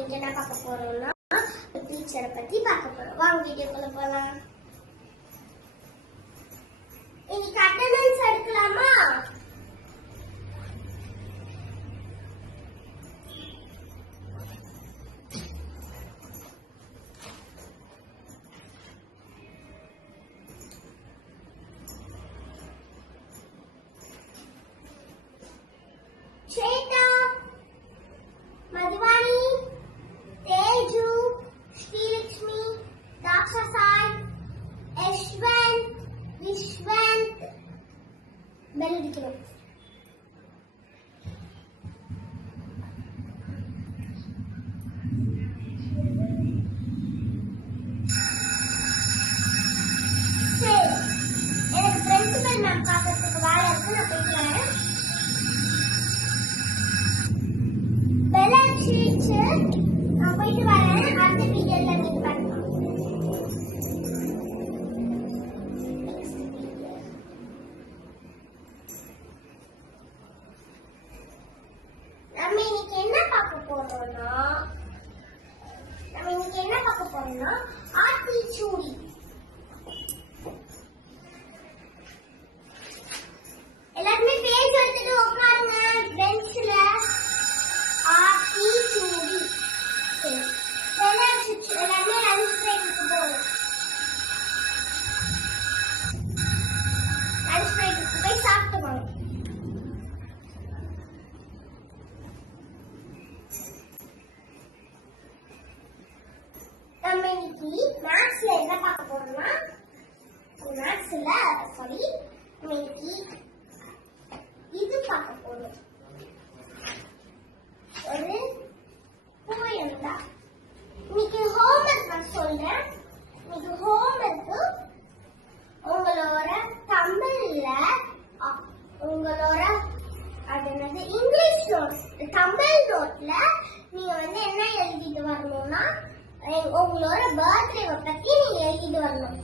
இன்னைக்கு என்ன பார்க்க போறோம்னா டீச்சரை பத்தி பார்க்க போறோம். வாங்க வீடியோக்குள்ள போலாம். இன்னைக்கு அட்டெண்டன்ஸ் எடுக்கலாமா? श्वेता, मधुवानी, तेजू, श्रीलक्ष्मी, दाक्षासाई, यशवंत, विश्वंत, बेल अडिक्कணும். சரி, எனக்கு பிரின்சிபல் மேம் பார்க்கறதுக்கு வேலை இருக்கு, நான் போயிட்டு வரேன். பெல் அடிச்சிடுச்சு, நான் போயிட்டு வரேன். அடுத்த பீரியட்ல மீட் பண்ணலாம். நம்ம இன்னைக்கு என்ன பார்க்க போறோம்னா ஆத்திச்சூடி. எல்லாருமே பேஜ் எடுத்துட்டு உட்காருங்க பெஞ்ச்ல. ஆத்திச்சூடி. எல்லாருமே லஞ்ச் பிரேக்குக்கு போகணும். லஞ்ச் பிரேக்குக்கு போய் சாப்பிட்டு வாங்க. நம்ம இன்னைக்கு மேத்ஸ்ல என்ன பார்க்க போறோம்னா இன்னைக்கு இது பார்க்க போறோம். ஒரு போயம் தான். இன்னைக்கு ஹோம்வொர்க் நான் சொல்றேன். இன்னைக்கு ஹோம்வொர்க்கு உங்களோட தமிழ்ல உங்களோட அது என்னது இங்கிலீஷ் நோட் தமிழ் நோட்ல நீங்க என்ன எழுதிட்டு வரணும்னா உங்களோட பர்த்டேவை பத்தி நீங்க எழுதிட்டு வரணும்.